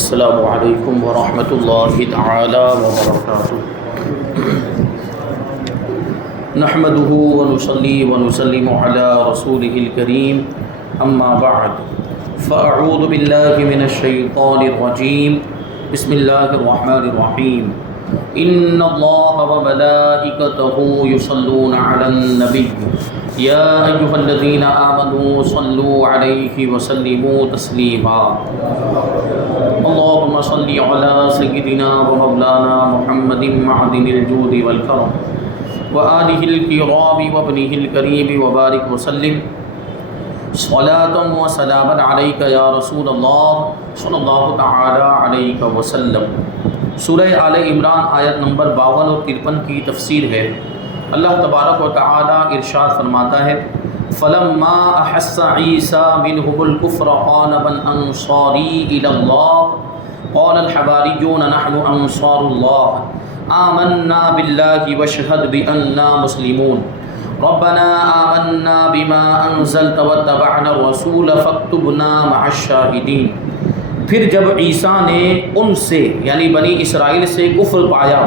السلام علیکم ورحمۃ اللہ تعالی وبرکاتہ۔ نحمده ونصلي ونسلم على رسوله الكريم اما بعد فاعوذ باللہ من الشیطان الرجیم بسم اللہ الرحمن الرحیم ان اللہ وملائکتہ یصلون علی النبی یا ایھا الذین آمنوا صلوا علیہ وسلموا تسلیما اللهم صل على سيدنا ومولانا محمد معدن الجود والكرم وآله الكرام وابنه الكريم وبارك وسلم صلاة وسلاما عليك يا رسول الله صلی اللہ تعالی علیہ وسلم۔ سورہ آل عمران آیت نمبر 52 اور 53 کی تفسیر ہے۔ اللہ تبارک و تعالی ارشاد فرماتا ہے فلما احس عیسیٰ منهم الکفر قال من انصاری الی اللہ قال الحواریون نحن انصار اللہ آمنا باللہ واشہد بأننا مسلمون ربنا آمنا بما انزلت واتبعنا الرسول فاکتبنا مع الشاہدین۔ پھر جب عیسیٰ نے ان سے یعنی بنی اسرائیل سے کفر پایا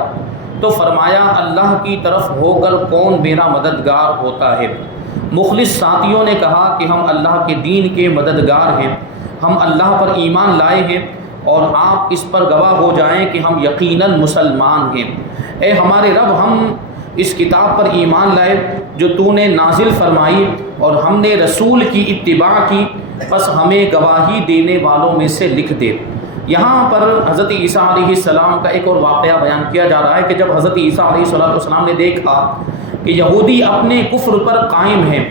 تو فرمایا اللہ کی طرف ہو کر کون میرا مددگار ہوتا ہے۔ مخلص ساتھیوں نے کہا کہ ہم اللہ کے دین کے مددگار ہیں، ہم اللہ پر ایمان لائے ہیں اور آپ اس پر گواہ ہو جائیں کہ ہم یقیناً مسلمان ہیں۔ اے ہمارے رب، ہم اس کتاب پر ایمان لائے جو تو نے نازل فرمائی اور ہم نے رسول کی اتباع کی، پس ہمیں گواہی دینے والوں میں سے لکھ دے۔ یہاں پر حضرت عیسیٰ علیہ السلام کا ایک اور واقعہ بیان کیا جا رہا ہے کہ جب حضرت عیسیٰ علیہ السلام نے دیکھا کہ یہودی اپنے کفر پر قائم ہیں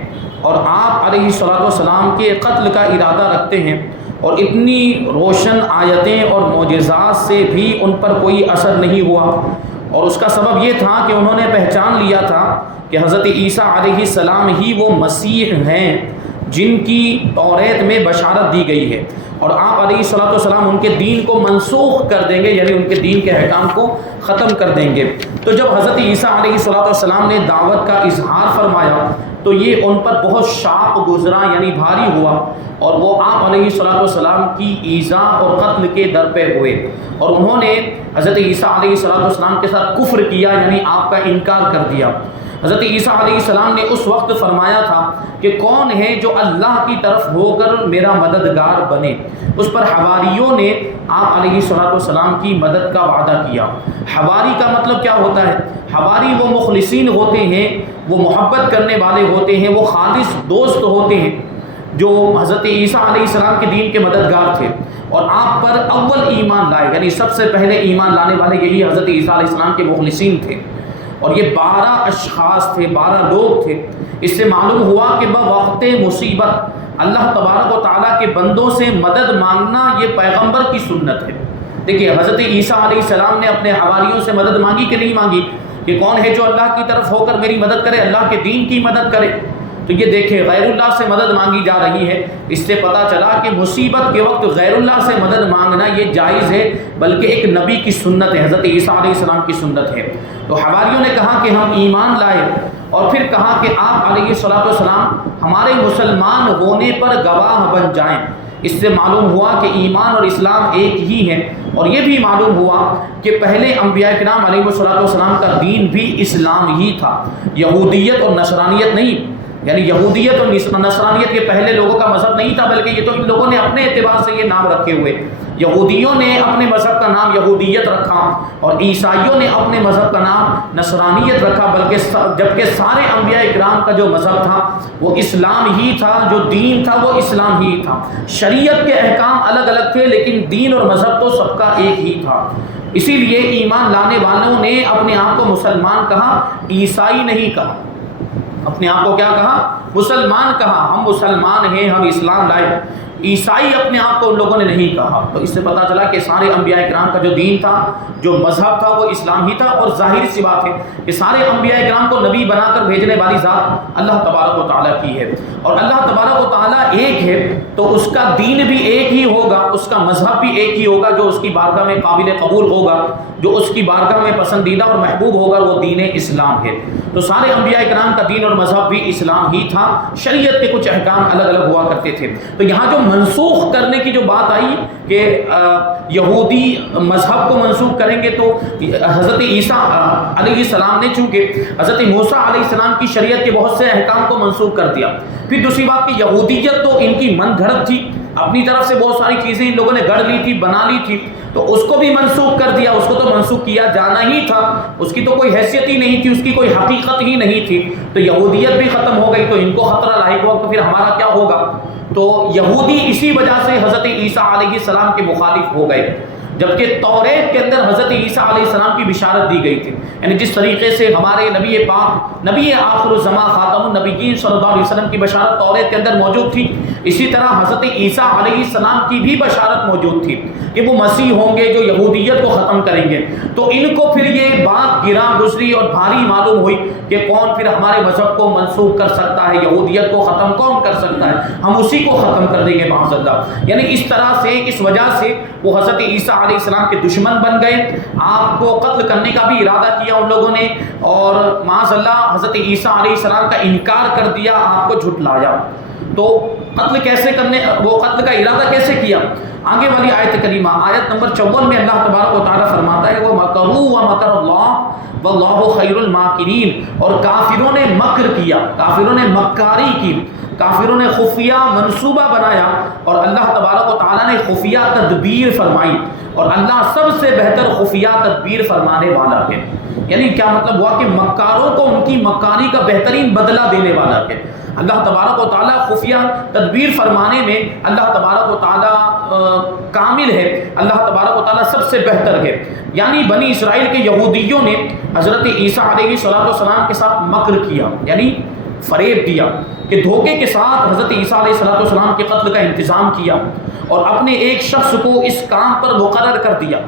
اور آپ علیہ السلام کے قتل کا ارادہ رکھتے ہیں اور اتنی روشن آیتیں اور معجزات سے بھی ان پر کوئی اثر نہیں ہوا، اور اس کا سبب یہ تھا کہ انہوں نے پہچان لیا تھا کہ حضرت عیسیٰ علیہ السلام ہی وہ مسیح ہیں جن کی توریت میں بشارت دی گئی ہے، اور آپ علیہ السلام ان کے دین کو منسوخ کر دیں گے، یعنی ان کے دین کے احکام کو ختم کر دیں گے۔ تو جب حضرت عیسیٰ علیہ السلام نے دعوت کا اظہار فرمایا تو یہ ان پر بہت شاق گزرا، یعنی بھاری ہوا، اور وہ آپ علیہ السلام کی ایذا اور قتل کے در پہ ہوئے، اور انہوں نے حضرت عیسیٰ علیہ السلام کے ساتھ کفر کیا، یعنی آپ کا انکار کر دیا۔ حضرت عیسیٰ علیہ السلام نے اس وقت فرمایا تھا کہ کون ہے جو اللہ کی طرف ہو کر میرا مددگار بنے۔ اس پر حواریوں نے آپ علیہ السلام کی مدد کا وعدہ کیا۔ حواری کا مطلب کیا ہوتا ہے؟ حواری وہ مخلصین ہوتے ہیں، وہ محبت کرنے والے ہوتے ہیں، وہ خالص دوست ہوتے ہیں جو حضرت عیسیٰ علیہ السلام کے دین کے مددگار تھے اور آپ پر اول ایمان لائے، یعنی سب سے پہلے ایمان لانے والے یہی حضرت عیسیٰ علیہ السلام کے مخلصین تھے، اور یہ 12 اشخاص تھے، 12 لوگ تھے۔ اس سے معلوم ہوا کہ بوقت مصیبت اللہ تبارک و تعالیٰ کے بندوں سے مدد مانگنا یہ پیغمبر کی سنت ہے۔ دیکھیے حضرت عیسیٰ علیہ السلام نے اپنے حواریوں سے مدد مانگی کہ نہیں مانگی کہ کون ہے جو اللہ کی طرف ہو کر میری مدد کرے، اللہ کے دین کی مدد کرے؟ تو یہ دیکھیں غیر اللہ سے مدد مانگی جا رہی ہے۔ اس سے پتہ چلا کہ مصیبت کے وقت غیر اللہ سے مدد مانگنا یہ جائز ہے، بلکہ ایک نبی کی سنت ہے، حضرت عیسیٰ علیہ السلام کی سنت ہے۔ تو حواریوں نے کہا کہ ہم ایمان لائے، اور پھر کہا کہ آپ علیہ السلام ہمارے مسلمان ہونے پر گواہ بن جائیں۔ اس سے معلوم ہوا کہ ایمان اور اسلام ایک ہی ہے، اور یہ بھی معلوم ہوا کہ پہلے انبیاء کرام علیہ السلام کا دین بھی اسلام ہی تھا، یہودیت اور نصرانیت نہیں۔ یعنی یہودیت اور نصرانیت یہ پہلے لوگوں کا مذہب نہیں تھا، بلکہ یہ تو ان لوگوں نے اپنے اعتبار سے یہ نام رکھے ہوئے۔ یہودیوں نے اپنے مذہب کا نام یہودیت رکھا اور عیسائیوں نے اپنے مذہب کا نام نصرانیت رکھا، بلکہ جبکہ سارے انبیاء کرام کا جو مذہب تھا وہ اسلام ہی تھا، جو دین تھا وہ اسلام ہی تھا۔ شریعت کے احکام الگ الگ تھے لیکن دین اور مذہب تو سب کا ایک ہی تھا۔ اسی لیے ایمان لانے والوں نے اپنے آپ کو مسلمان کہا، عیسائی نہیں کہا۔ اپنے آپ کو کیا کہا؟ مسلمان کہا، ہم مسلمان ہیں، ہم اسلام لائے۔ عیسائی اپنے آپ کو ان لوگوں نے نہیں کہا۔ تو اس سے پتہ چلا کہ سارے انبیاء کرام کا جو دین تھا، جو مذہب تھا، وہ اسلام ہی تھا، اور ظاہر سی بات ہے کہ سارے انبیاء کرام کو نبی بنا کر بھیجنے والی ذات اللہ تبارک و تعالیٰ کی ہے، اور اللہ تبارک و تعالیٰ ایک ہے تو اس کا دین بھی ایک ہی ہوگا، اس کا مذہب بھی ایک ہی ہوگا، جو اس کی بارگاہ میں قابل قبول ہوگا، جو اس کی بارگاہ میں پسندیدہ اور محبوب ہوگا، وہ دین اسلام ہے۔ تو سارے انبیاء کرام کا دین اور مذہب بھی اسلام ہی تھا، شریعت کے کچھ احکام الگ الگ ہوا کرتے تھے۔ تو یہاں جو منسوخ کرنے کی جو بات آئی کہ یہودی مذہب کو منسوخ کریں گے تو حضرت عیسیٰ علیہ السلام نے چونکہ حضرت موسیٰ علیہ السلام کی شریعت کے بہت سے احکام کو منسوخ کر دیا. پھر دوسری بات کہ یہودیت تو ان کی من گھڑت تھی، اپنی طرف سے بہت ساری چیزیں ان لوگوں نے گڑھ لی تھی، بنا لی تھی، تو اس کو بھی منسوخ کر دیا. اس کو تو منسوخ کیا جانا ہی تھا، اس کی تو کوئی حیثیت ہی نہیں تھی، اس کی کوئی حقیقت ہی نہیں تھی. تو یہودیت بھی ختم ہو گئی، تو ان کو خطرہ لاحق ہوا تو پھر ہمارا کیا ہوگا؟ تو یہودی اسی وجہ سے حضرت عیسیٰ علیہ السلام کے مخالف ہو گئے، جبکہ توریت کے اندر حضرت عیسیٰ علیہ السلام کی بشارت دی گئی تھی. یعنی جس طریقے سے ہمارے نبی پاک، نبی آخر الزمان خاتم النبیین صلی اللہ علیہ وسلم کی بشارت توریت کے اندر موجود تھی، اسی طرح حضرت عیسیٰ علیہ السلام کی بھی بشارت موجود تھی کہ وہ مسیح ہوں گے جو یہودیت کو ختم کریں گے. تو ان کو پھر یہ بات گراں گزری اور بھاری معلوم ہوئی کہ کون پھر ہمارے مذہب کو منسوخ کر سکتا ہے، یہودیت کو ختم کون کر سکتا ہے، ہم اسی کو ختم کر دیں گے معاذ اللہ. یعنی اس طرح سے، اس وجہ سے وہ حضرت عیسیٰ علیہ السلام کے دشمن بن گئے. آپ کو قتل کرنے کا بھی ارادہ کیا ان لوگوں نے، اور معاذ اللہ حضرت عیسیٰ علیہ السلام کا انکار کر دیا، آپ کو جھٹلایا. تو قتل کیسے کرنے، وہ قتل کا ارادہ کیسے کیا؟ آگے والی آیت کریمہ آیت نمبر 54 میں اللہ تبارک و تعالیٰ فرماتا ہے وہ مکروا ومکر اللہ واللہ خیر الماکرین. اور کافروں نے مکر کیا، کافروں نے مکاری کی، کافروں نے خفیہ منصوبہ بنایا، اور اللہ تبارک و تعالیٰ نے خفیہ تدبیر فرمائی، اور اللہ سب سے بہتر خفیہ تدبیر فرمانے والا ہے. یعنی کیا مطلب ہوا کہ مکاروں کو ان کی مکاری کا بہترین بدلہ دینے والا ہے. اللہ تبارک و تعالیٰ خفیہ تدبیر فرمانے میں اللہ تبارک و تعالیٰ کامل ہے، اللہ تبارک و تعالیٰ سب سے بہتر ہے. یعنی بنی اسرائیل کے یہودیوں نے حضرت عیسیٰ علیہ السلام کے ساتھ مکر کیا، یعنی فریب دیا کہ دھوکے کے ساتھ حضرت عیسیٰ علیہ السلام کے قتل کا انتظام کیا، اور اپنے ایک شخص کو اس کام پر مقرر کر دیا.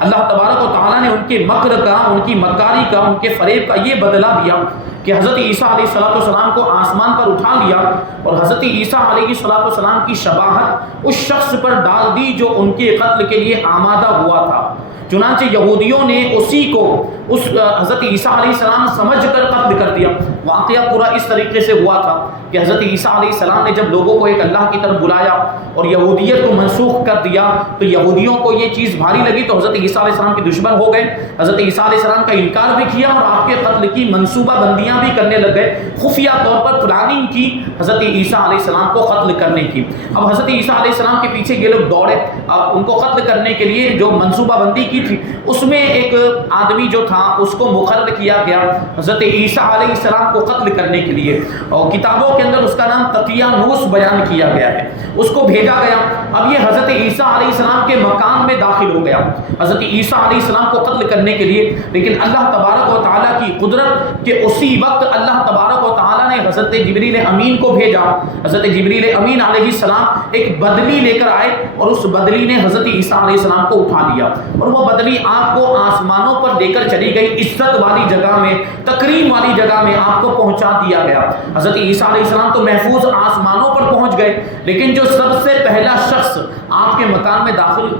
اللہ تبارک و تعالیٰ نے ان کے مکر کا، ان کی مکاری کا، ان کے فریب کا یہ بدلہ دیا کہ حضرت عیسیٰ علیہ السلام کو آسمان پر اٹھا لیا، اور حضرت عیسیٰ علیہ السلام کی شباہت اس شخص پر ڈال دی جو ان کے قتل کے لیے آمادہ ہوا تھا. چنانچہ یہودیوں نے اسی کو اس حضرت عیسیٰ علیہ السلام سمجھ کر قتل کر دیا. واقعہ پورا اس طریقے سے ہوا تھا کہ حضرت عیسیٰ علیہ السلام نے جب لوگوں کو ایک اللہ کی طرف بلایا اور یہودیت کو منسوخ کر دیا، تو یہودیوں کو یہ چیز بھاری لگی، تو حضرت عیسیٰ علیہ السلام کے دشمن ہو گئے. حضرت عیسیٰ علیہ السلام کا انکار بھی کیا، اور آپ کے قتل کی منصوبہ بندیاں بھی کرنے لگ گئے، خفیہ طور پر پلاننگ کی حضرت عیسیٰ علیہ السلام کو قتل کرنے کی. اب حضرت عیسیٰ علیہ السلام کے پیچھے یہ لوگ دوڑے ان کو قتل کرنے کے لیے. جو منصوبہ بندی کی تھی اس میں ایک آدمی جو تھا اس کو مقرر کیا گیا حضرت عیسیٰ علیہ السلام کو قتل کرنے کے لیے، اور کتابوں کے اندر اس کا نام تطیانوس بیان کیا گیا ہے. اس کو بھیجا گیا. اب یہ حضرت عیسیٰ علیہ السلام کے مکان میں داخل ہو گیا حضرت عیسیٰ علیہ السلام کو قتل کرنے کے لیے. لیکن اللہ تبارک و تعالیٰ کی قدرت کہ اسی وقت اللہ تبارک و تعالیٰ نے حضرت جبریل امین کو بھیجا. حضرت جبریل امین علیہ السلام ایک بدلی لے کر آئے، اور اس بدلی نے حضرت عیسیٰ علیہ السلام کو اٹھا لیا، اور وہ بدلی آپ کو آسمانوں پر لے کر چلی گئی. عزت والی جگہ میں، تکریم والی جگہ میں آپ کو پہنچا دیا گیا. حضرت عیسیٰ علیہ السلام تو محفوظ آسمانوں پر پہنچ گئے، لیکن جو سب سے پہلا شخص آپ کے مکان میں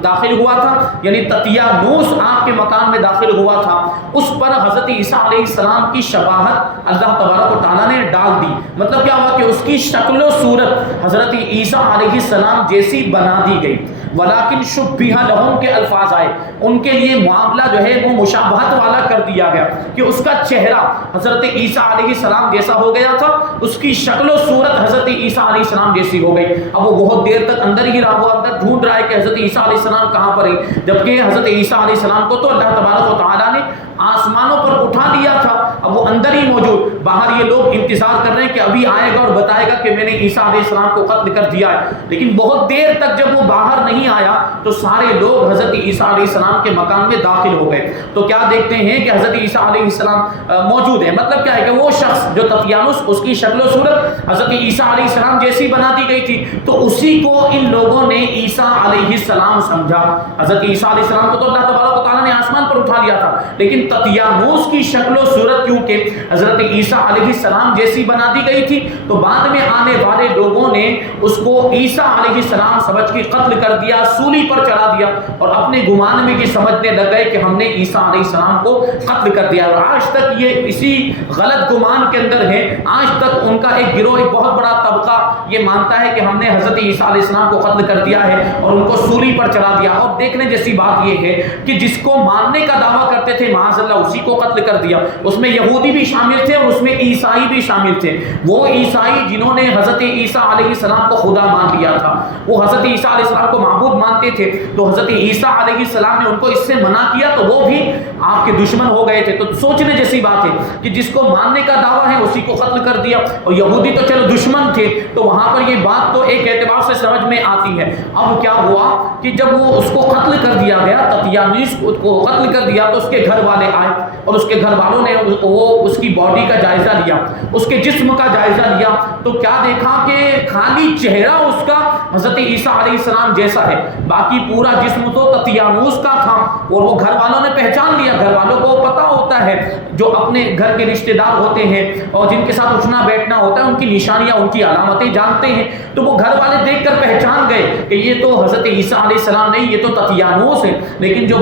داخل ہوا تھا، یعنی تطیانوس آپ کے مکان میں داخل ہوا تھا، اس پر حضرت عیسیٰ علیہ السلام کی شباہت اللہ تبارک و تعالیٰ نے ڈال دی. مطلب کیا ہوا کہ اس کی شکل و صورت حضرت عیسیٰ علیہ السلام جیسی بنا دی گئی. ولیکن شبیہ لہم کے الفاظ آئے، ان کے لیے معاملہ جو ہے وہ مشابہت والا کر دیا گیا کہ اس کا چہرہ حضرت عیسیٰ علیہ السلام جیسا ہو گیا تھا، اس کی شکل و صورت حضرت عیسیٰ علیہ السلام جیسی ہو گئی. اب وہ بہت دیر تک اندر ہی رہا، وہ اندر ڈھونڈ رہا ہے کہ حضرت عیسیٰ علیہ السلام کہاں پر ہے، جبکہ حضرت عیسیٰ علیہ السلام کو تو اللہ تبارک و تعالیٰ نے آسمانوں پر اٹھا لیا تھا. اب وہ اندر ہی موجود، باہر یہ لوگ انتظار کر رہے ہیں کہ ابھی آئے گا اور بتائے گا کہ میں نے عیسیٰ علیہ السلام کو قتل کر دیا ہے. لیکن بہت دیر تک جب وہ باہر نہیں آیا تو سارے لوگ حضرت عیسیٰ علیہ السلام کے مکان میں داخل ہو گئے. تو کیا دیکھتے ہیں کہ حضرت عیسیٰ علیہ السلام موجود ہے. مطلب کیا ہے کہ وہ شخص جو تطیانوس، اس کی شکل و صورت حضرت عیسیٰ علیہ السلام جیسی بنا دی گئی تھی، تو اسی کو ان لوگوں نے عیسیٰ علیہ السلام سمجھا. حضرت عیسیٰ علیہ السلام کو تو اللہ تبارک و تعالیٰ نے آسمان پر اٹھا لیا تھا، لیکن تطیانوس کی شکل و صورت کیونکہ حضرت عیسیٰ علیہ السلام جیسی بنا دی گئی تھی، تو بعد میں آنے والے لوگوں نے اس کو عیسیٰ علیہ السلام سمجھ کے قتل کر دیا. دیا، سولی پر چڑھا دیا، اور اپنے گمان میں یہ سمجھنے لگ گئے کہ ہم نے عیسیٰ علیہ السلام کو قتل کر دیا، اور آج تک یہ اسی غلط گمان کے اندر ہے۔ آج تک ان کا ایک گروہ، ایک بہت بڑا طبقہ یہ مانتا ہے کہ ہم نے حضرت عیسیٰ علیہ السلام کو قتل کر دیا ہے اور ان کو سولی پر چڑھا دیا۔ اور دیکھنے جیسی بات یہ ہے کہ جس کو ماننے کا دعویٰ کرتے تھے معاذ اللہ اسی کو قتل کر دیا۔ اس میں یہودی بھی شامل تھے اور اس میں عیسائی بھی شامل تھے۔ وہ عیسائی جنہوں نے حضرت عیسیٰ علیہ السلام کو خدا مان لیا تھا، وہ حضرت عیسیٰ علیہ السلام کو معبود مانتے تھے، تو حضرت عیسیٰ علیہ السلام نے ان کو اس سے منع کیا تو وہ بھی آپ کے دشمن ہو گئے تھے۔ تو سوچنے جیسی بات ہے کہ جس کو ماننے کا دعویٰ ہے اسی کو قتل کر دیا، اور یہودی تو چلو دشمن تھے، تو وہاں پر یہ بات تو ایک اعتبار سے سمجھ میں آتی ہے۔ اب کیا ہوا کہ جب وہ اس کو قتل کر دیا گیا، تطیانوس کو قتل کر دیا، تو اس کے گھر والے آئے اور اس کے گھر والوں نے اس کی باڈی کا جائزہ لیا، اس کے جسم کا جائزہ لیا، تو کیا دیکھا کہ خالی چہرہ اس کا حضرت عیسیٰ علیہ السلام جیسا ہے، باقی پورا جسم تو تطیانوس کا تھا۔ اور وہ گھر والوں نے پہچان لیا، گھر والوں کو پتا ہوتا ہے، جو اپنے گھر کے رشتہ دار ہوتے ہیں اور جن کے ساتھ اٹھنا بیٹھنا ہوتا ہے ان کی نشانیاں، ان کی علامتیں جانتے ہیں، تو وہ گھر والے دیکھ کر پہچان گئے کہ یہ تو حضرت عیسیٰ علیہ السلام نہیں، یہ تو تطیانوس ہے۔ لیکن جو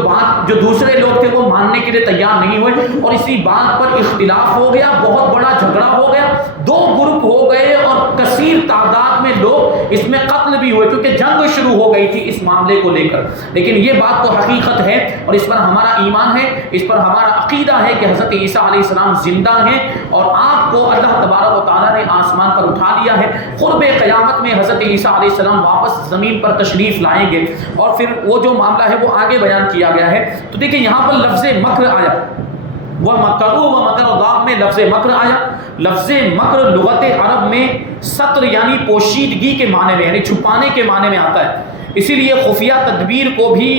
دوسرے لوگ تھے وہ ماننے کے لیے تیار نہیں ہوئے، اور اسی بات پر اختلاف ہو گیا، بہت بڑا جھگڑا ہو گیا، دو گروپ ہو گئے اور کثیر تعداد میں لوگ اس میں قتل بھی ہوئے، کیونکہ جنگ شروع ہو گئی تھی اس معاملے کو لے کر۔ لیکن یہ بات تو حقیقت ہے اور اس پر ہمارا ایمان ہے، اس پر ہمارا عقیدہ ہے کہ حضرت عیسیٰ علیہ السلام زندہ ہیں، اور آپ کو اللہ تبارک و تعالیٰ نے آسمان پر اٹھا لیا ہے۔ قرب قیامت میں حضرت عیسیٰ علیہ السلام واپس زمین پر تشریف لائیں گے، اور پھر وہ جو معاملہ ہے وہ آگے بیان کیا گیا ہے۔ تو دیکھیں یہاں پر لفظ مکر آیا، وَمَكَرُوا وَمَكَرَ اللَّهُ میں لفظ مکر آیا۔ لفظ مکر لغت عرب میں ستر یعنی پوشیدگی کے معنی میں، یعنی چھپانے کے معنی میں آتا ہے، اسی لیے خفیہ تدبیر کو بھی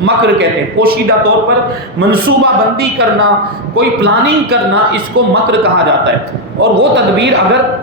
مکر کہتے ہیں۔ پوشیدہ طور پر منصوبہ بندی کرنا، کوئی پلاننگ کرنا، اس کو مکر کہا جاتا ہے۔ اور وہ تدبیر اگر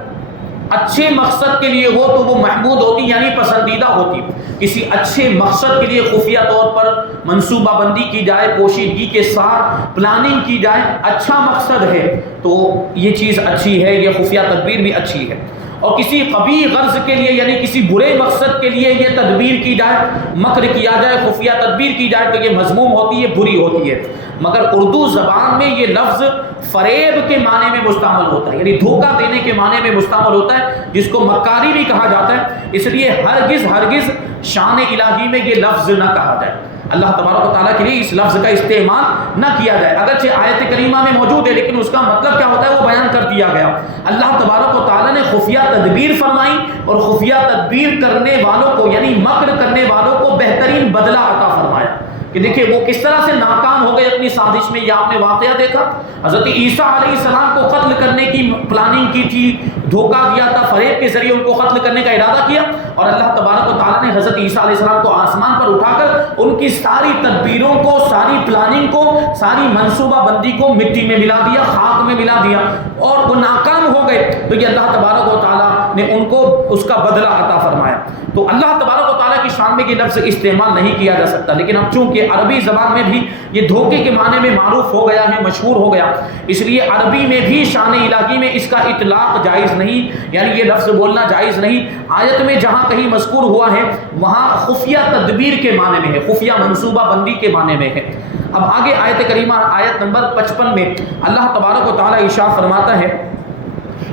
اچھے مقصد کے لیے ہو تو وہ محمود ہوتی، یعنی پسندیدہ ہوتی۔ کسی اچھے مقصد کے لیے خفیہ طور پر منصوبہ بندی کی جائے، پوشیدگی کے ساتھ پلاننگ کی جائے، اچھا مقصد ہے تو یہ چیز اچھی ہے، یہ خفیہ تدبیر بھی اچھی ہے۔ اور کسی قبیح غرض کے لیے یعنی کسی برے مقصد کے لیے یہ تدبیر کی جائے، مکر کیا جائے، خفیہ تدبیر کی جائے، تو یہ مذموم ہوتی ہے، بری ہوتی ہے۔ مگر اردو زبان میں یہ لفظ فریب کے معنی میں مستعمل ہوتا ہے، یعنی دھوکہ دینے کے معنی میں مستعمل ہوتا ہے، جس کو مکاری بھی کہا جاتا ہے۔ اس لیے ہرگز شان الہی میں یہ لفظ نہ کہا جائے، اللہ تبارک و تعالیٰ کے لیے اس لفظ کا استعمال نہ کیا جائے۔ اگرچہ آیت کریمہ میں موجود ہے لیکن اس کا مطلب کیا ہوتا ہے وہ بیان کر دیا گیا۔ اللہ تبارک و تعالیٰ نے خفیہ تدبیر فرمائی، اور خفیہ تدبیر کرنے والوں کو یعنی مکر کرنے والوں کو بہترین بدلہ عطا فرمایا، کہ دیکھیں وہ کس طرح سے ناکام ہو گئے اپنی سازش میں۔ یہ آپ نے واقعہ دیکھا، حضرت عیسیٰ علیہ السلام کو قتل کرنے کی پلاننگ کی تھی، دھوکہ دیا تھا، فریب کے ذریعے ان کو قتل کرنے کا ارادہ کیا، اور اللہ تبارک و تعالیٰ نے حضرت عیسیٰ علیہ السلام کو آسمان پر اٹھا کر ان کی ساری تدبیروں کو، ساری پلاننگ کو، ساری منصوبہ بندی کو مٹی میں ملا دیا، خاک میں ملا دیا، اور وہ ناکام ہو گئے۔ تو یہ اللہ تبارک و تعالیٰ نے ان کو اس کا بدلہ عطا فرمایا۔ تو اللہ تبارک و تعالیٰ کی شان میں یہ لفظ استعمال نہیں کیا جا سکتا، لیکن اب چونکہ عربی زبان میں بھی یہ دھوکے کے معنی میں معروف ہو گیا ہے، مشہور ہو گیا، اس لیے عربی میں بھی شان الہی میں اس کا اطلاق جائز نہیں، یعنی یہ لفظ بولنا جائز نہیں۔ آیت میں جہاں کہیں مذکور ہوا ہے وہاں خفیہ تدبیر کے معنی میں ہے، خفیہ منصوبہ بندی کے معنی میں ہے۔ اب آگے آیت کریمہ آیت نمبر 55 میں اللہ تبارک و تعالیٰ ارشاد فرماتا ہے،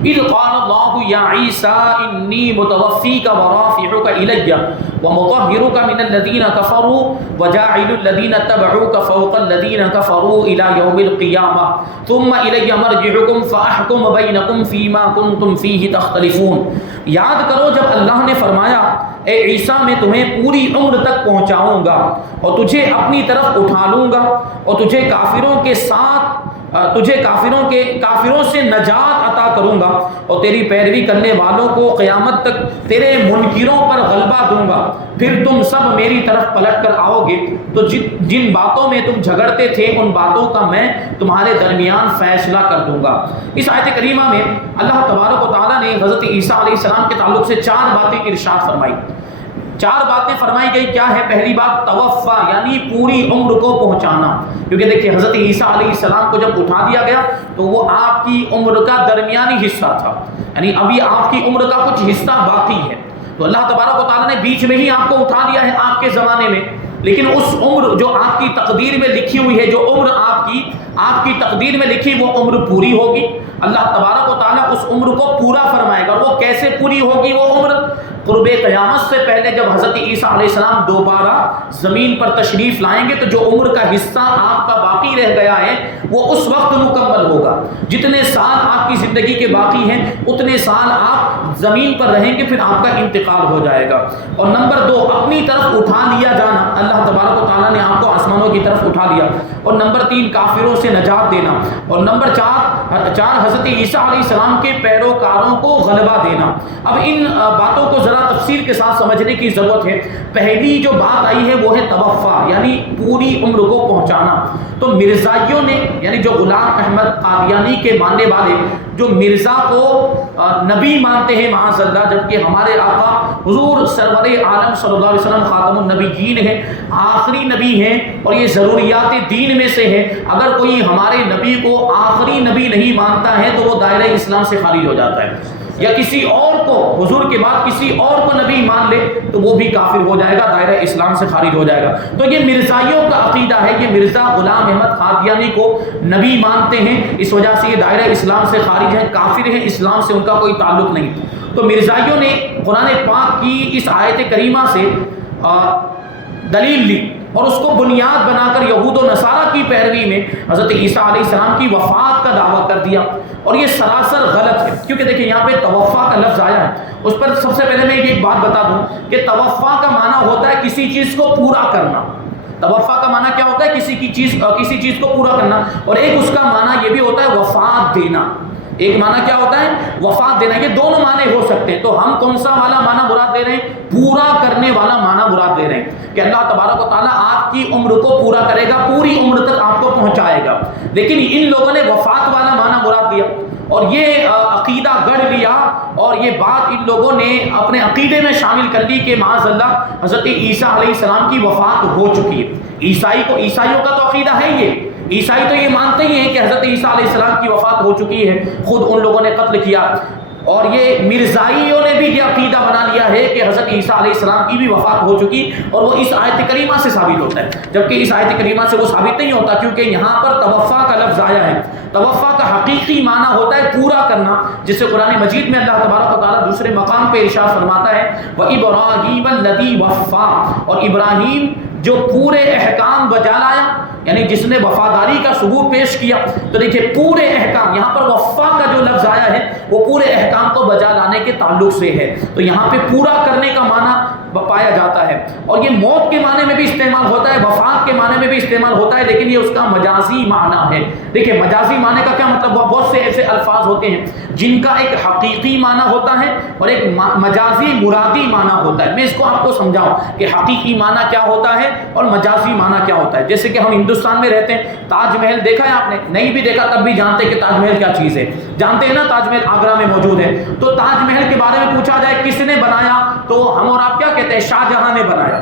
اذ قال اللہ یا عیسیٰ انی متوفیک ورافعک الی ومطہرک من الذین کفروا وجاعل الذین اتبعوک فوق الذین کفروا الی یوم القیامہ ثم الی مرجعکم فاحکم بینکم فیما کنتم فیہ تختلفون۔ یاد کرو جب اللہ نے فرمایا اے عیسیٰ میں تمہیں پوری عمر تک پہنچاؤں گا اور تجھے اپنی طرف اٹھا لوں گا اور تجھے کافروں کے ساتھ کافروں سے نجات عطا کروں گا اور تیری پیروی کرنے والوں کو قیامت تک تیرے منکروں پر غلبہ دوں گا، پھر تم سب میری طرف پلٹ کر آؤ گے تو جن باتوں میں تم جھگڑتے تھے ان باتوں کا میں تمہارے درمیان فیصلہ کر دوں گا۔ اس آیت کریمہ میں اللہ تبارک و تعالیٰ نے حضرت عیسیٰ علیہ السلام کے تعلق سے 4 باتیں ارشاد فرمائی۔ 4 باتیں فرمائی گئی، کیا ہے؟ پہلی بات توفا یعنی پوری عمر کو پہنچانا، کیونکہ دیکھیں حضرت عیسیٰ علیہ السلام کو جب اٹھا دیا گیا تو وہ آپ کی عمر کا درمیانی حصہ تھا، یعنی ابھی آپ کی عمر کا کچھ حصہ باقی ہے، تو اللہ تبارک و تعالیٰ نے بیچ میں ہی آپ کو اٹھا لیا ہے آپ کے زمانے میں، لیکن اس عمر جو آپ کی تقدیر میں لکھی ہوئی ہے، جو عمر آپ کی تقدیر میں لکھی، وہ عمر پوری ہوگی۔ اللہ تبارک و تعالیٰ اس عمر کو پورا فرمائے گا۔ اور وہ کیسے پوری ہوگی وہ عمر؟ قرب قیامت سے پہلے جب حضرت عیسیٰ علیہ السلام دوبارہ زمین پر تشریف لائیں گے تو جو عمر کا حصہ آپ کا باقی رہ گیا ہے وہ اس وقت مکمل ہوگا۔ جتنے سال آپ کی زندگی کے باقی ہیں اتنے سال آپ زمین پر رہیں گے، پھر آپ کا انتقال ہو جائے گا۔ اور نمبر 2، اپنی طرف اٹھا لیا جانا، اللہ تبارک و تعالیٰ نے آپ کو آسمانوں کی طرف اٹھا لیا۔ اور نمبر 3، کافروں سے نجات دینا۔ اور نمبر 4 حضرت عیسیٰ علیہ السلام کے پیروکاروں کو غلبہ دینا۔ اب ان باتوں کو ذرا تفصیل کے ساتھ سمجھنے کی ضرورت ہے۔ پہلی جو بات آئی ہے وہ ہے توفع، یعنی پوری عمر کو پہنچانا۔ تو مرزائیوں نے، یعنی جو غلام احمد قادیانی کے ماننے والے، جو مرزا کو نبی مانتے ہیں معاذ اللہ، جبکہ ہمارے آقا حضور سرور عالم صلی اللہ علیہ وسلم خاتم النبیین ہیں، آخری نبی ہیں، اور یہ ضروریات دین میں سے ہے۔ اگر کوئی ہمارے نبی کو آخری نبی نہیں مانتا ہے تو وہ دائرہ اسلام سے خارج ہو جاتا ہے، یا کسی اور کو حضور کے بعد کسی اور کو نبی مان لے تو وہ بھی کافر ہو جائے گا، دائرہ اسلام سے خارج ہو جائے گا۔ تو یہ مرزائیوں کا عقیدہ ہے، یہ مرزا غلام احمد قادیانی کو نبی مانتے ہیں، اس وجہ سے یہ دائرہ اسلام سے خارج ہیں، کافر ہیں، اسلام سے ان کا کوئی تعلق نہیں۔ تو مرزائیوں نے قرآن پاک کی اس آیت کریمہ سے دلیل لی اور اس کو بنیاد بنا کر یہود و نصارہ کی پیروی میں حضرت عیسیٰ علیہ السلام کی وفات کا دعویٰ کر دیا، اور یہ سراسر غلط ہے۔ کیونکہ دیکھیں یہاں پہ توفع کا لفظ آیا ہے، اس پر سب سے پہلے میں ایک بات بتا دوں کہ توفع کا معنی ہوتا ہے کسی چیز کو پورا کرنا۔ توفع کا معنی کیا ہوتا ہے؟ کسی چیز کو پورا کرنا، اور ایک اس کا معنی یہ بھی ہوتا ہے وفات دینا۔ ایک معنی کیا ہوتا ہے؟ وفات دینا۔ یہ دونوں معنی ہو سکتے ہیں، تو ہم کون سا والا معنی مراد لے رہے ہیں؟ پورا کرنے والا معنی مراد لے رہے ہیں کہ اللہ تبارک و تعالیٰ آپ کی عمر کو پورا کرے گا، پوری عمر تک آپ کو پہنچائے گا۔ لیکن ان لوگوں نے وفات والا معنی مراد لیا اور یہ عقیدہ گڑھ لیا، اور یہ بات ان لوگوں نے اپنے عقیدے میں شامل کر لی کہ معاذ اللہ حضرت عیسیٰ علیہ السلام کی وفات ہو چکی ہے۔ عیسائیوں کا تو عقیدہ ہے یہ، عیسائی تو یہ مانتے ہی ہیں کہ حضرت عیسیٰ علیہ السلام کی وفات ہو چکی ہے، خود ان لوگوں نے قتل کیا۔ اور یہ مرزائیوں نے بھی یہ عقیدہ بنا لیا ہے کہ حضرت عیسیٰ علیہ السلام کی بھی وفات ہو چکی، اور وہ اس آیت کریمہ سے ثابت ہوتا ہے، جبکہ اس آیت کریمہ سے وہ ثابت نہیں ہوتا، کیونکہ یہاں پر توفع کا لفظ آیا ہے۔ توفع کا حقیقی معنی ہوتا ہے پورا کرنا، جسے قرآن مجید میں اللہ تبارک و تعالیٰ دوسرے مقام پہ ارشاد فرماتا ہے وَإِبْرَاهِيمَ الَّذِي وَفَّى، اور ابراہیم جو پورے احکام بجا لایا، یعنی جس نے وفاداری کا ثبوت پیش کیا۔ تو دیکھیں پورے احکام، یہاں پر وفا کا جو لفظ آیا ہے وہ پورے احکام کو بجا لانے کے تعلق سے ہے، تو یہاں پہ پورا کرنے کا معنی پایا جاتا ہے۔ اور یہ موت کے معنی میں بھی استعمال ہوتا ہے، وفات کے معنی میں بھی استعمال ہوتا ہے، لیکن یہ اس کا مجازی معنی ہے۔ دیکھیں مجازی معنی کا کیا مطلب؟ بہت سے ایسے الفاظ ہوتے ہیں جن کا ایک حقیقی معنی ہوتا ہے اور ایک مجازی مرادی معنی ہوتا ہے۔ میں اس کو آپ کو سمجھاؤں کہ حقیقی معنی کیا ہوتا ہے اور مجازی معنی کیا ہوتا ہے۔ جیسے کہ ہم ہندوستان میں رہتے ہیں، تاج محل دیکھا ہے آپ نے؟ نہیں بھی دیکھا تب بھی جانتے کہ تاج محل کیا چیز ہے، جانتے ہیں نا تاج محل آگرہ میں موجود ہے۔ تو تاج محل کے بارے میں پوچھا جائے کس نے بنایا تو ہم اور آپ کیا کہتے ہیں؟ شاہ جہاں نے بنایا۔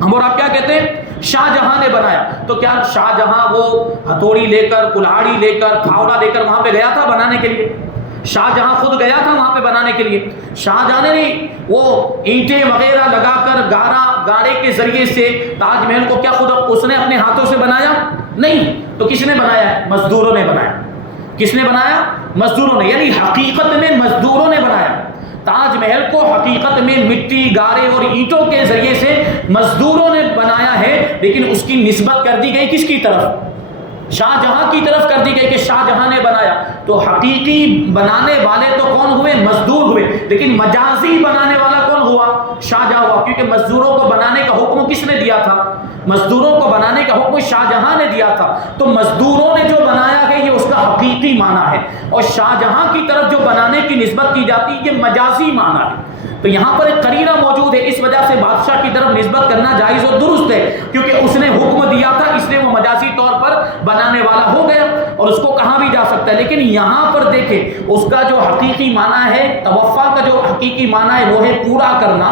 ہم اور آپ کیا کہتے ہیں؟ شاہ جہاں نے بنایا۔ تو کیا شاہ جہاں وہ ہتھوڑی لے کر، کلہاڑی لے کر، پھاوڑا لے کر وہاں پہ گیا تھا بنانے کے لیے؟ شاہ جہاں خود گیا تھا وہاں پہ بنانے کے لیے؟ شاہ جہاں نے نہیں، وہ اینٹیں وغیرہ لگا کر گارے کے ذریعے سے تاج محل کو کیا خود اس نے اپنے ہاتھوں سے بنایا؟ نہیں۔ تو کس نے بنایا ہے؟ مزدوروں نے بنایا۔ کس نے بنایا؟ مزدوروں نے، یعنی حقیقت میں مزدوروں نے بنایا۔ تاج محل کو حقیقت میں مٹی، گارے اور اینٹوں کے ذریعے سے مزدوروں نے بنایا ہے، لیکن اس کی نسبت کر دی گئی کس کی طرف؟ شاہ جہاں کی طرف کر دی گئی کہ شاہ جہاں نے بنایا۔ تو حقیقی بنانے والے تو کون ہوئے؟ مزدور ہوئے، لیکن مجازی بنانے والا کون ہوا؟ شاہ جہاں ہوا، کیونکہ مزدوروں کو بنانے کا حکم کس نے دیا تھا؟ مزدوروں کو بنانے کا حکم شاہ جہاں نے دیا تھا۔ تو مزدوروں نے جو بنایا ہے یہ اس کا حقیقی معنی ہے، اور شاہ جہاں کی طرف جو بنانے کی نسبت کی جاتی ہے یہ مجازی معنی ہے۔ تو یہاں پر ایک قرینہ موجود ہے، اس وجہ سے بادشاہ کی طرف نسبت کرنا جائز اور درست ہے، کیونکہ اس نے حکم دیا تھا، اس لیے وہ مجازی طور پر بنانے والا ہو گیا اور اس کو کہا بھی جا سکتا ہے۔ لیکن یہاں پر دیکھیں اس کا جو حقیقی معنی ہے، توفع کا جو حقیقی معنی ہے وہ ہے پورا کرنا،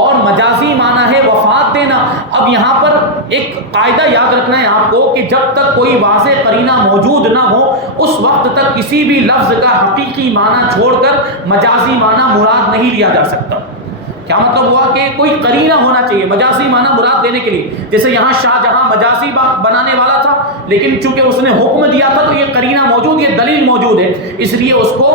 اور مجازی معنی ہے وفات دینا۔ اب یہاں پر ایک قاعدہ یاد رکھنا ہے آپ کو کہ جب تک کوئی واضح قرینہ موجود نہ ہو اس وقت تک کسی بھی لفظ کا حقیقی معنی چھوڑ کر مجازی معنی مراد نہیں لیا جا سکتا۔ کیا مطلب ہوا کہ کوئی قرینہ ہونا چاہیے مجازی معنی مراد دینے کے لیے. جیسے یہاں شاہ جہاں مجازی بنانے والا تھا، لیکن چونکہ اس نے حکم دیا تھا تو یہ قرینہ موجود، یہ دلیل موجود ہے، اس لیے اس کو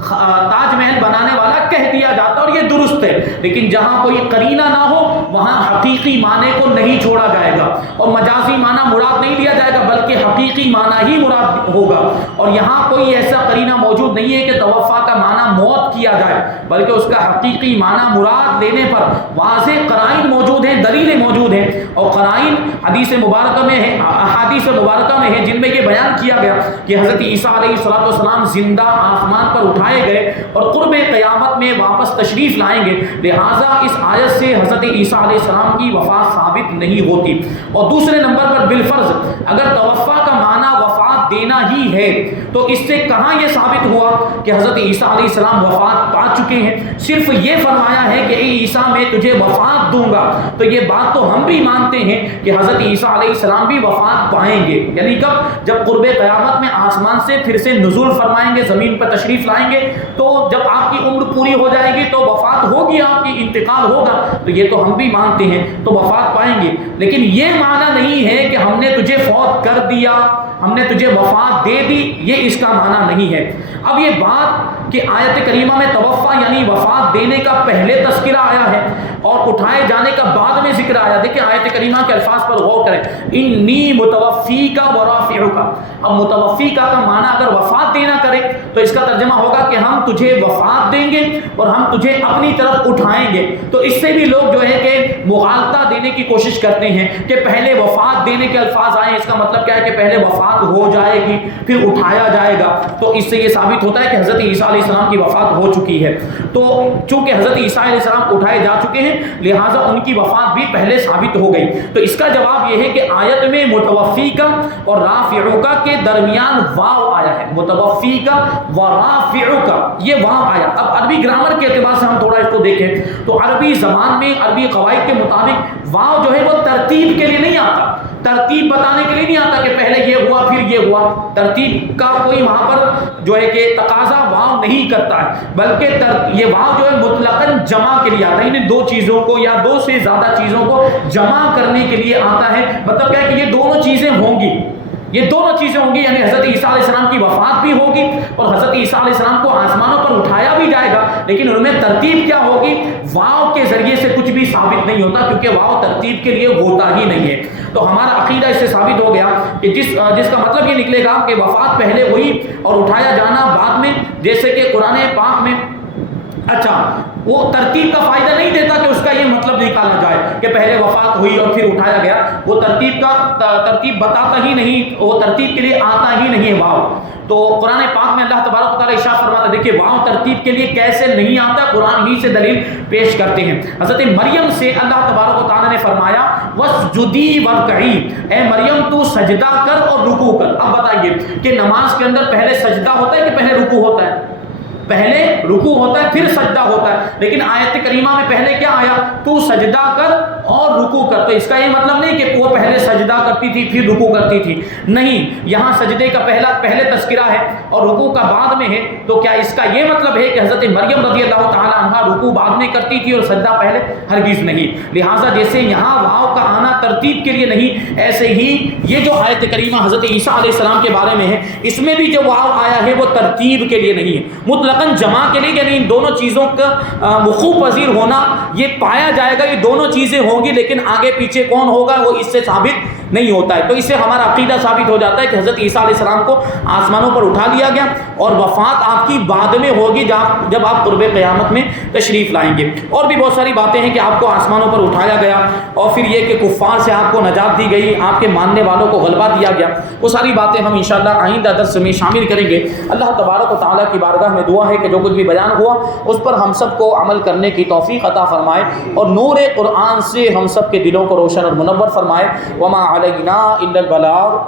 تاج محل بنانے والا کہہ دیا جاتا اور یہ درست ہے. لیکن جہاں کوئی قرینہ نہ ہو وہاں حقیقی معنی کو نہیں چھوڑا جائے گا اور مجازی معنی مراد نہیں لیا جائے گا، بلکہ حقیقی معنی ہی مراد ہوگا. اور یہاں کوئی ایسا قرینہ موجود نہیں ہے کہ توفا کا معنی موت کیا جائے، بلکہ اس کا حقیقی معنی مراد لینے پر واضح قرائن موجود ہیں، دلیلیں موجود ہیں. اور قرائن حدیث مبارکہ میں ہے، احادیث مبارکہ میں ہے، جن میں یہ بیان کیا گیا کہ حضرت عیسیٰ علیہ السلام زندہ آسمان پر اٹھائے گئے اور قرب قیامت میں واپس تشریف لائیں گے. لہٰذا اس آیت سے حضرت عیسیٰ علیہ السلام کی وفات ثابت نہیں ہوتی. اور دوسرے نمبر پر بالفرض اگر توفا کا معنی وفات دینا ہی ہے تو اس سے کہاں یہ ثابت ہوا کہ حضرت عیسیٰ علیہ السلام وفات پا چکے ہیں؟ صرف یہ فرمایا ہے کہ اے عیسیٰ میں تجھے وفات دوں گا. تو یہ بات تو ہم بھی مانتے ہیں کہ حضرت عیسیٰ علیہ السلام بھی وفات پائیں گے. یعنی کب؟ جب قرب قیامت میں آسمان سے پھر سے نزول فرمائیں گے، زمین پر تشریف لائیں گے، تو جب آپ کی عمر پوری ہو جائے گی تو وفات ہوگی، آپ کی انتقال ہوگا. تو یہ تو ہم بھی مانتے ہیں، تو وفات پائیں گے. لیکن یہ معنی نہیں ہے کہ ہم نے تجھے فوت کر دیا، ہم نے تجھے وفات دے دی، یہ اس کا معنی نہیں ہے. اب یہ بات کہ آیت کریمہ میں توفا یعنی وفات دینے کا پہلے تذکرہ آیا ہے اور اٹھائے جانے کا بعد میں ذکر آیا. دیکھیں آیت کریمہ کے الفاظ پر غور کریں، انی متوفیکا ورافعکا. اب متوفیکا کا معنی اگر وفات دینا کرے تو اس کا ترجمہ ہوگا کہ ہم تجھے وفات دیں گے اور ہم تجھے اپنی طرف اٹھائیں گے. تو اس سے بھی لوگ جو ہے کہ مغالطہ دینے کی کوشش کرتے ہیں کہ پہلے وفات دینے کے الفاظ آئیں، اس کا مطلب کیا ہے کہ پہلے وفات ہو جائے گی پھر اٹھایا جائے گا. تو اس سے یہ ثابت ہوتا ہے کہ حضرت عیسیٰ علیہ السلام کی وفات ہو چکی ہے. تو چونکہ حضرت عیسیٰ علیہ السلام اٹھائے جا چکے ہیں لہٰذا ان کی وفات بھی پہلے ثابت ہو گئی. تو اس کا جواب یہ ہے کہ آیت میں متوفیکا اور رافعکا کے درمیان واو آیا ہے. متوفیکا و رافعکا یہ واو آیا. اب عربی گرامر کے اعتبار سے ہم تھوڑا اس کو دیکھیں تو عربی زبان میں عربی قواعد کے مطابق واو جو ہے وہ ترتیب کے لیے نہیں آتا، ترتیب بتانے کے لیے نہیں آتا کہ پہلے یہ ہوا پھر یہ ہوا. ترتیب کا کوئی وہاں پر جو ہے کہ تقاضا واو نہیں کرتا ہے، بلکہ یہ واو جو ہے مطلقاً جمع کے لیے آتا ہے. یعنی دو چیزوں کو یا دو سے زیادہ چیزوں کو جمع کرنے کے لیے آتا ہے. مطلب کیا ہے کہ یہ دونوں چیزیں ہوں گی، یہ دونوں چیزیں ہوں گی. یعنی حضرت عیسیٰ علیہ السلام کی وفات بھی ہوگی اور حضرت عیسیٰ علیہ السلام کو آسمانوں پر اٹھایا بھی جائے گا. لیکن ان میں ترتیب کیا ہوگی؟ واو کے ذریعے سے کچھ بھی ثابت نہیں ہوتا، کیونکہ واو ترتیب کے لیے ہوتا ہی نہیں ہے. تو ہمارا عقیدہ اس سے ثابت ہو گیا کہ جس کا مطلب یہ نکلے گا کہ وفات پہلے ہوئی اور اٹھایا جانا بعد میں. جیسے کہ قرآن پاک میں اچھا وہ ترتیب کا فائدہ نہیں دیتا کہ اس کا یہ مطلب نکالا جائے کہ پہلے وفات ہوئی اور پھر اٹھایا گیا. وہ ترتیب بتاتا ہی نہیں، وہ ترتیب کے لیے آتا ہی نہیں ہے واو. تو قرآن پاک میں اللہ تبارک و تعالیٰ ارشاد فرماتا ہے، دیکھیے واو ترتیب کے لیے کیسے نہیں آتا، قرآن ہی سے دلیل پیش کرتے ہیں. حضرت مریم سے اللہ تبارک و تعالیٰ نے فرمایا واسجدی وارکعی، اے مریم تو سجدہ کر اور رکوع کر. اب بتائیے کہ نماز کے اندر پہلے سجدہ ہوتا ہے کہ پہلے رکوع ہوتا ہے؟ پہلے رکوع ہوتا ہے پھر سجدہ ہوتا ہے. لیکن آیت کریمہ میں پہلے کیا آیا؟ تو سجدہ کر اور رکوع کر. تو اس کا یہ مطلب نہیں کہ وہ پہلے سجدہ کرتی تھی پھر رکوع کرتی تھی، نہیں. یہاں سجدے کا پہلے تذکرہ ہے اور رکوع کا بعد میں ہے. تو کیا اس کا یہ مطلب ہے کہ حضرت مریم رضی اللہ تعالی عنہا رکوع بعد میں کرتی تھی اور سجدہ پہلے؟ ہرگز نہیں. لہٰذا جیسے یہاں واو کا آنا ترتیب کے لیے نہیں، ایسے ہی یہ جو آیت کریمہ حضرت عیسیٰ علیہ السلام کے بارے میں ہے اس میں بھی جو واو آیا ہے وہ ترتیب کے لیے نہیں ہے، مطلق جمع کے لیے. یعنی ان دونوں چیزوں کا وقوع پذیر ہونا یہ پایا جائے گا، یہ دونوں چیزیں ہوں گی، لیکن آگے پیچھے کون ہوگا وہ اس سے ثابت نہیں ہوتا ہے. تو اس سے ہمارا عقیدہ ثابت ہو جاتا ہے کہ حضرت عیسیٰ علیہ السلام کو آسمانوں پر اٹھا لیا گیا اور وفات آپ کی بعد میں ہوگی جب آپ قرب قیامت میں تشریف لائیں گے. اور بھی بہت ساری باتیں ہیں کہ آپ کو آسمانوں پر اٹھایا گیا اور پھر یہ کہ کفار سے آپ کو نجات دی گئی، آپ کے ماننے والوں کو غلبہ دیا گیا. وہ ساری باتیں ہم انشاءاللہ آئندہ درس میں شامل کریں گے. اللہ تبارک و تعالیٰ کی بارگاہ میں دعا ہے کہ جو کچھ بھی بیان ہوا اس پر ہم سب کو عمل کرنے کی توفیق عطا فرمائے اور نور قرآن سے ہم سب کے دلوں کو روشن اور منور فرمائے. وما علینا الا البلاغ.